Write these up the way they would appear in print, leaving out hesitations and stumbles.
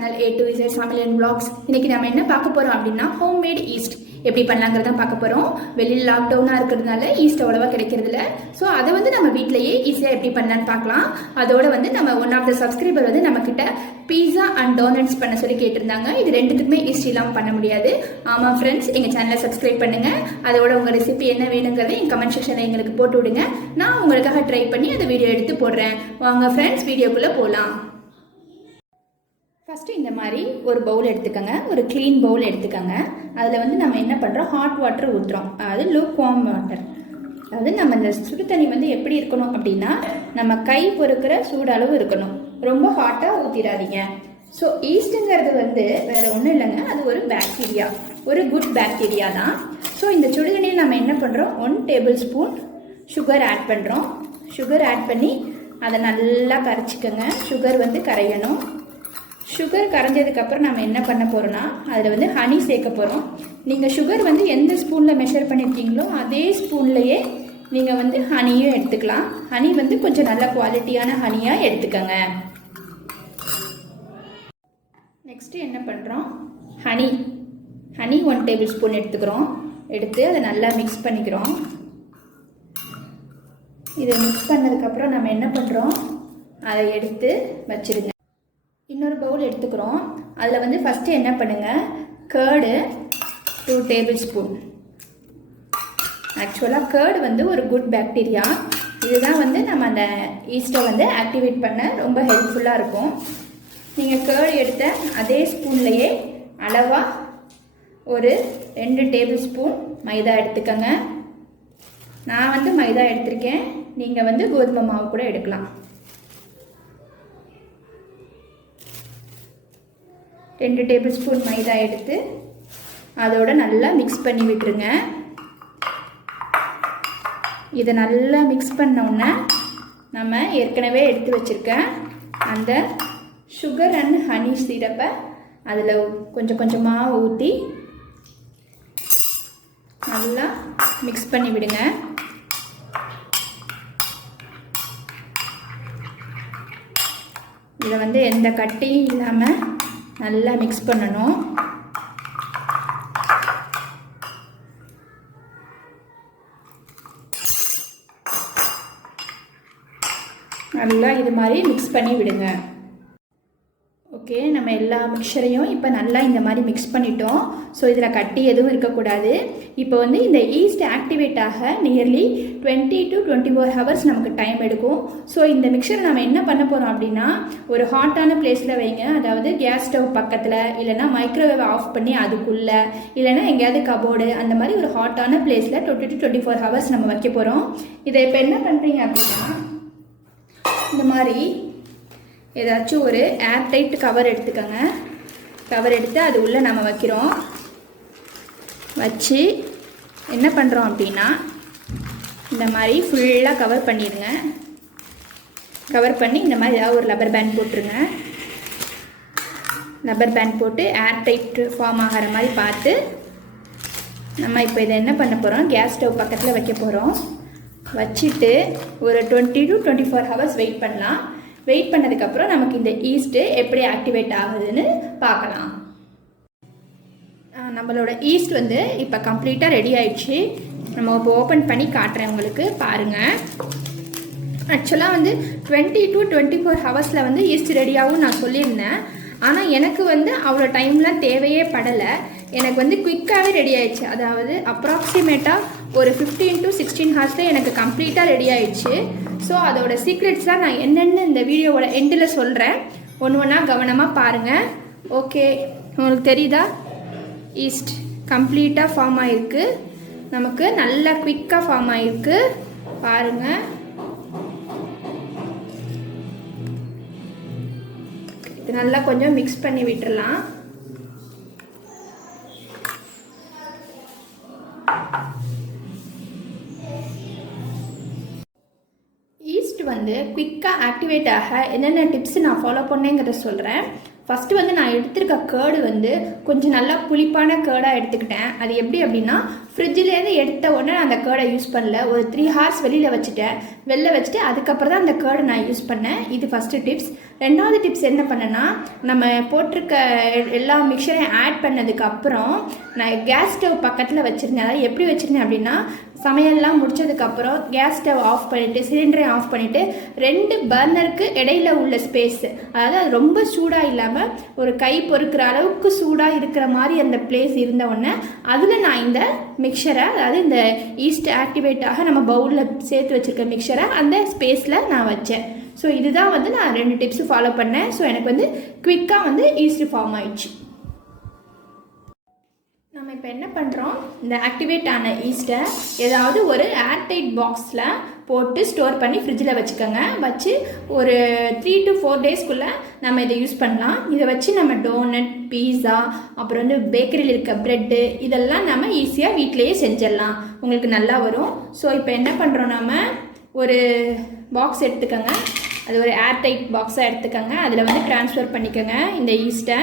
Channel A to Z சமையல் and vlogs. இன்னைக்கு நம்ம என்ன பார்க்க போறோம் அப்படின்னா ஹோம்மேட் ஈஸ்ட் எப்படி பண்ணலாங்கிறத பார்க்க போறோம். வெளியில் லாக்டவுனா இருக்கிறதுனால ஈஸ்ட் அவ்வளவா கிடைக்கிறது இல்லை. ஸோ அதை வந்து நம்ம வீட்டிலேயே ஈஸியாக எப்படி பண்ணலான்னு பார்க்கலாம். அதோட வந்து நம்ம ஒன் ஆஃப் த சப்ஸ்கிரைபர் வந்து நம்ம கிட்ட பீஸா அண்ட் டோனட்ஸ் பண்ண சொல்லி கேட்டிருந்தாங்க. இது ரெண்டுத்துக்குமே ஈஸ்ட் இல்லாமல் பண்ண முடியாது. ஆமாம் ஃப்ரெண்ட்ஸ், எங்கள் சேனலை சப்ஸ்கிரைப் பண்ணுங்க. அதோட உங்கள் ரெசிபி என்ன வேணுங்கிறத என் கமெண்ட் செக்ஷனில் எங்களுக்கு போட்டு விடுங்க. நான் உங்களுக்காக ட்ரை பண்ணி அந்த வீடியோ எடுத்து போடுறேன். வாங்க ஃப்ரெண்ட்ஸ், வீடியோக்குள்ளே போகலாம். ஃபஸ்ட்டு இந்த மாதிரி ஒரு பவுல் எடுத்துக்கோங்க, ஒரு க்ளீன் பவுல் எடுத்துக்கோங்க. அதில் வந்து நம்ம என்ன பண்ணுறோம், ஹாட் வாட்டர் ஊற்றுறோம், அதாவது லூக் வார்ம் வாட்டர். அதாவது நம்ம இந்த சுடு தண்ணி வந்து எப்படி இருக்கணும் அப்படின்னா நம்ம கை பொறுக்கிற சூடு அளவு இருக்கணும், ரொம்ப ஹாட்டாக ஊற்றிடாதீங்க. ஸோ ஈஸ்ட்டுங்கிறது வந்து வேறு ஒன்றும் இல்லைங்க, அது ஒரு பாக்டீரியா, ஒரு குட் பாக்டீரியா தான். ஸோ இந்த சுடுதண்ணியில் நம்ம என்ன பண்ணுறோம், 1 டேபிள் ஸ்பூன் சுகர் ஆட் பண்ணுறோம். சுகர் ஆட் பண்ணி அதை நல்லா கரைச்சிக்கோங்க. சுகர் வந்து கரையணும். சுகர் கரைஞ்சதுக்கப்புறம் நம்ம என்ன பண்ண போகிறோம்னா அதில் வந்து ஹனி சேர்க்க போகிறோம். நீங்கள் சுகர் வந்து எந்த ஸ்பூனில் மெஷர் பண்ணியிருக்கீங்களோ அதே ஸ்பூன்லேயே நீங்கள் வந்து ஹனியும் எடுத்துக்கலாம். ஹனி வந்து கொஞ்சம் நல்ல குவாலிட்டியான ஹனியாக எடுத்துக்கோங்க. நெக்ஸ்ட்டு என்ன பண்ணுறோம், ஹனி 1 டேபிள் ஸ்பூன் எடுத்துக்கிறோம். எடுத்து அதை நல்லா மிக்ஸ் பண்ணிக்கிறோம். இதை மிக்ஸ் பண்ணதுக்கப்புறம் நம்ம என்ன பண்ணுறோம், அதை எடுத்து வச்சுருங்க. இன்னொரு பவுல் எடுத்துக்கிறோம். அதில் வந்து ஃபஸ்ட்டு என்ன பண்ணுங்கள், கேர்டு 2 டேபிள் ஸ்பூன். ஆக்சுவலாக கேர்டு வந்து ஒரு குட் பாக்டீரியா. இதுதான் வந்து நம்ம அந்த ஈஸ்ட்டை வந்து ஆக்டிவேட் பண்ண ரொம்ப ஹெல்ப்ஃபுல்லாக இருக்கும். நீங்கள் கேர்டு எடுத்த அதே ஸ்பூன்லேயே அளவாக ஒரு 2 டேபிள் ஸ்பூன் மைதா எடுத்துக்கோங்க. நான் வந்து மைதா எடுத்திருக்கேன், நீங்கள் வந்து கோதுமை மாவு கூட எடுக்கலாம். 2 டேபிள் ஸ்பூன் மைதா எடுத்து அதோட நல்லா மிக்ஸ் பண்ணி விட்டுருங்க. இதை நல்லா மிக்ஸ் பண்ணோன்னே நம்ம ஏற்கனவே எடுத்து வச்சுருக்க அந்த சுகர் அண்ட் ஹனி சிரப்பை அதில் கொஞ்சம் கொஞ்சமாக ஊற்றி நல்லா மிக்ஸ் பண்ணி விடுங்க. இதை வந்து எந்த கட்டியும் இல்லாமல் நல்லா மிக்ஸ் பண்ணணும். நல்லா இது மாதிரி மிக்ஸ் பண்ணி விடுங்க. ஓகே, நம்ம எல்லா மிக்சரையும் இப்போ நல்லா இந்த மாதிரி மிக்ஸ் பண்ணிட்டோம். ஸோ இதில் கட்டி எதுவும் இருக்கக்கூடாது. இப்போ வந்து இந்த ஈஸ்ட் ஆக்டிவேட் ஆக நியர்லி 20 to 24 ஹவர்ஸ் நமக்கு டைம் எடுக்கும். ஸோ இந்த மிக்சரை நம்ம என்ன பண்ண போகிறோம் அப்படின்னா ஒரு ஹாட்டான பிளேஸில் வைங்க. அதாவது கேஸ் ஸ்டவ் பக்கத்தில், இல்லைனா மைக்ரோவேவ் ஆஃப் பண்ணி அதுக்குள்ளே, இல்லைனா எங்கேயாவது கபோர்டு, அந்த மாதிரி ஒரு ஹாட்டான பிளேஸில் 20 to 24 ஹவர்ஸ் நம்ம வைக்க போகிறோம். இதை இப்போ என்ன பண்ணுறீங்க அப்படின்னா இந்த மாதிரி ஏதாச்சும் ஒரு ஏர்டைட் கவர் எடுத்துக்கோங்க. கவர் எடுத்து அது உள்ளே நம்ம வைக்கிறோம். வச்சு என்ன பண்ணுறோம் அப்படின்னா இந்த மாதிரி ஃபுல்லாக கவர் பண்ணிடுங்க. கவர் பண்ணி இந்த மாதிரி ஏதாவது ஒரு ரப்பர் பேண்ட் போட்டுருங்க. ரப்பர் பேண்ட் போட்டு ஏர்டைட் ஃபார்ம் ஆகிற மாதிரி பார்த்து நம்ம இப்போ இதை என்ன பண்ண போகிறோம், கேஸ் ஸ்டவ் பக்கத்தில் வைக்க போகிறோம். வச்சுட்டு ஒரு 20 to 24 ஹவர்ஸ் வெயிட் பண்ணலாம். வெயிட் பண்ணதுக்கப்புறம் நமக்கு இந்த ஈஸ்ட்டு எப்படி ஆக்டிவேட் ஆகுதுன்னு பார்க்கலாம். நம்மளோட ஈஸ்ட் வந்து இப்போ கம்ப்ளீட்டாக ரெடி ஆயிடுச்சு. நம்ம இப்போ ஓப்பன் பண்ணி காட்டுறேன் உங்களுக்கு, பாருங்கள். ஆக்சுவலாக வந்து 20 to 24 ஹவர்ஸில் வந்து ஈஸ்ட் ரெடியாகவும் நான் சொல்லியிருந்தேன். ஆனால் எனக்கு வந்து அவ்வளோ டைம்லாம் தேவையே படலை. எனக்கு வந்து குயிக்காகவே ரெடி ஆயிடுச்சு. அதாவது அப்ராக்சிமேட்டாக ஒரு 15 to 16 ஹவர்ஸில் எனக்கு கம்ப்ளீட்டாக ரெடி ஆயிடுச்சு. ஸோ அதோட சீக்ரெட்ஸ்லாம் நான் என்னென்னு இந்த வீடியோவோட எண்டில் சொல்கிறேன். ஒன்று ஒன்றா கவனமாக பாருங்கள். ஓகே, உங்களுக்கு தெரியுதா, ஈஸ்ட் கம்ப்ளீட்டாக ஃபார்ம் ஆகிருக்கு. நமக்கு நல்லா குயிக்காக ஃபார்ம் ஆகிருக்கு, பாருங்கள். இது நல்லா கொஞ்சம் மிக்ஸ் பண்ணி விட்டுறலாம். வந்து குயிக்காக ஆக்டிவேட் ஆக என்னென்ன டிப்ஸ் நான் ஃபாலோ பண்ணேங்கிறத சொல்கிறேன். ஃபஸ்ட்டு வந்து நான் எடுத்திருக்க கேர்டு வந்து கொஞ்சம் நல்லா புளிப்பான கேர்டாக எடுத்துக்கிட்டேன். அது எப்படி அப்படின்னா ஃப்ரிட்ஜிலேருந்து எடுத்த உடனே நான் அந்த கேர்டை யூஸ் பண்ணல. ஒரு 3 ஹார்ஸ் வெளியில் வச்சுட்டு அதுக்கப்புறம் தான் அந்த கேர்டை நான் யூஸ் பண்ணேன். இது ஃபஸ்ட்டு டிப்ஸ். ரெண்டாவது டிப்ஸ் என்ன பண்ணேன்னா, நம்ம போட்டிருக்க எல்லா மிக்சரையும் ஆட் பண்ணதுக்கப்புறம் நான் கேஸ் ஸ்டவ் பக்கத்தில் வச்சுருந்தேன். அதாவது எப்படி வச்சுருந்தேன் அப்படின்னா, சமையல்லாம் முடித்ததுக்கப்புறம் கேஸ் ஸ்டவ் ஆஃப் பண்ணிவிட்டு சிலிண்டரை ஆஃப் பண்ணிவிட்டு 2 பர்னருக்கு இடையில உள்ள ஸ்பேஸு, அதாவது அது ரொம்ப சூடாக இல்லாமல் ஒரு கை பொறுக்கிற அளவுக்கு சூடாக இருக்கிற மாதிரி அந்த பிளேஸ் இருந்த உடனே அதில் நான் இந்த மிக்சரை, அதாவது இந்த ஈஸ்ட் ஆக்டிவேட்டாக நம்ம பவுலில் சேர்த்து வச்சுருக்க மிக்சரை அந்த ஸ்பேஸில் நான் வச்சேன். ஸோ இதுதான் வந்து நான் 2 டிப்ஸு ஃபாலோ பண்ணேன். ஸோ எனக்கு வந்து குவிக்காக வந்து ஈஸ்ட் ஃபார்ம் ஆயிடுச்சு. நம்ம இப்போ என்ன பண்ணுறோம், இந்த ஆக்டிவேட் ஆன ஈஸ்ட்டை ஏதாவது ஒரு ஏர்டைட் பாக்ஸில் போட்டு ஸ்டோர் பண்ணி ஃப்ரிட்ஜில் வச்சுக்கோங்க. வச்சு ஒரு 3 to 4 டேஸ்க்குள்ளே நம்ம இதை யூஸ் பண்ணலாம். இதை வச்சு நம்ம டோனட், பீஸா, அப்புறம் வந்து பேக்கரியில் இருக்க ப்ரெட்டு இதெல்லாம் நம்ம ஈஸியாக வீட்டிலையே செஞ்சிடலாம். உங்களுக்கு நல்லா வரும். ஸோ இப்போ என்ன பண்ணுறோம், நம்ம ஒரு பாக்ஸ் எடுத்துக்கோங்க. அது ஒரு ஏர்டைட் பாக்ஸாக எடுத்துக்கோங்க. அதில் வந்து ட்ரான்ஸ்ஃபர் பண்ணிக்கோங்க. இந்த ஈஸ்ட்டை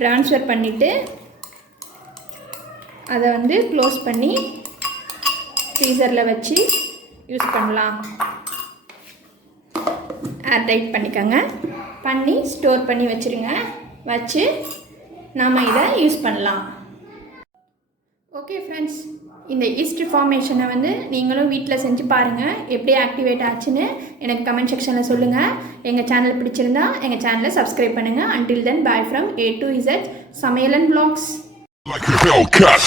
ட்ரான்ஸ்ஃபர் பண்ணிவிட்டு அதை வந்து க்ளோஸ் பண்ணி ஃப்ரீசரில் வச்சு யூஸ் பண்ணலாம். ஏர்டைட் பண்ணிக்கோங்க. பண்ணி ஸ்டோர் பண்ணி வச்சுருங்க. வச்சு நம்ம இதை யூஸ் பண்ணலாம். ஓகே ஃப்ரெண்ட்ஸ், இந்த ஈஸ்ட் ஃபார்மேஷனை வந்து நீங்களும் வீட்டில் செஞ்சு பாருங்கள். எப்படி ஆக்டிவேட் ஆச்சுன்னு எனக்கு கமெண்ட் செக்ஷனில் சொல்லுங்கள். எங்கள் சேனல் பிடிச்சிருந்தா எங்கள் சேனலை சப்ஸ்கிரைப் பண்ணுங்கள். Until then, bye from A to Z சமையல் and vlogs. Like a Hellcat.